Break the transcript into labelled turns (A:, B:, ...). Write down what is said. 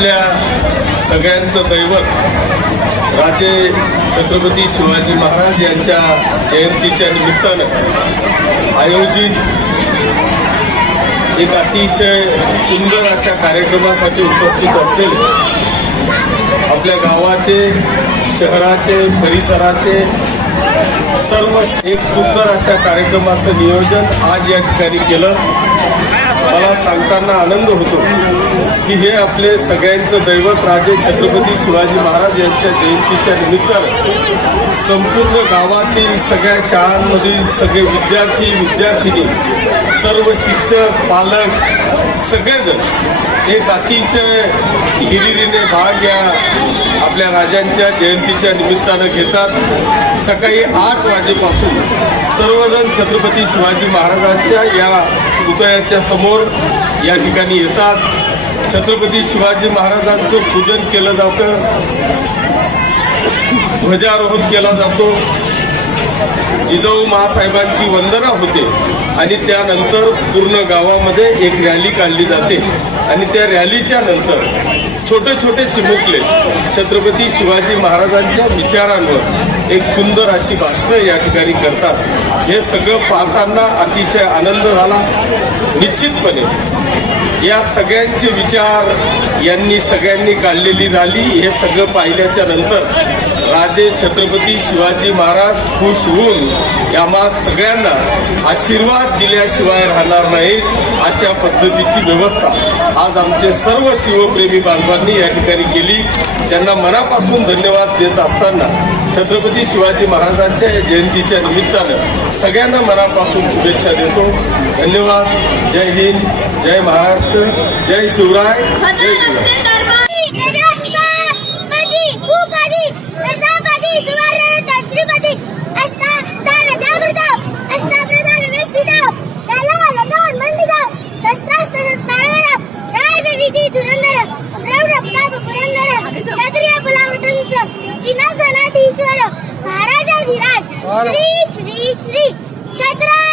A: आपल्या सगळ्यांचं दैवत राजे छत्रपती शिवाजी महाराज यांच्या जयंतीच्या निमित्तानं आयोजित एक अतिशय सुंदर अशा कार्यक्रमासाठी उपस्थित असलेले आपल्या गावाचे शहराचे परिसराचे सर्व एक सुंदर अशा कार्यक्रमाचं नियोजन आज या ठिकाणी केलं. मला सांगताना आनंद होतो की हे आपले सगळ्यांचं दैवत राजे छत्रपती शिवाजी महाराज यांच्या जयंतीच्या निमित्तानं संपूर्ण गावातील सगळ्या शाळांमधील सगळे विद्यार्थी विद्यार्थिनी सर्व शिक्षक पालक सगळेजण एक अतिशय हिरिरीने भाग या आपल्या राजांच्या जयंतीच्या निमित्तानं घेतात. सकाळी आठ वाजेपासून सर्वजण छत्रपती शिवाजी महाराजांच्या या पुतळ्याच्या समोर या ठिकाणी येतात. छत्रपती शिवाजी महाराजांचं पूजन केलं जातं. ध्वजारोहण केला जातो. जिजाऊ महासाहेबांची वंदना होते आणि त्यानंतर पूर्ण गावामध्ये एक रॅली काढली जाते. आणि त्या रॅलीच्या नंतर छोटे छोटे चिमुकले छत्रपती शिवाजी महाराजांच्या विचारांवर एक सुंदर अशी भाषणं या ठिकाणी करतात. हे सगळं पाहताना अतिशय आनंद झाला. निश्चितपणे या सगळ्यांचे विचार यांनी सगळ्यांनी काढलेली रॅली हे सगळं पाहिल्याच्या नंतर राजे छत्रपती शिवाजी महाराज खुश होऊन आम्हा सगळ्यांना आशीर्वाद दिल्याशिवाय राहणार नाहीत अशा पद्धतीची व्यवस्था आज आमचे सर्व शिवप्रेमी बांधवांनी या ठिकाणी केली. त्यांना मनापासून धन्यवाद देत असताना छत्रपती शिवाजी महाराजांच्या या जयंतीच्या निमित्तानं सगळ्यांना मनापासून शुभेच्छा देतो. धन्यवाद. जय हिंद. जय महाराष्ट्र. जय शिवराय. जय
B: श्री श्री श्री छत्रपती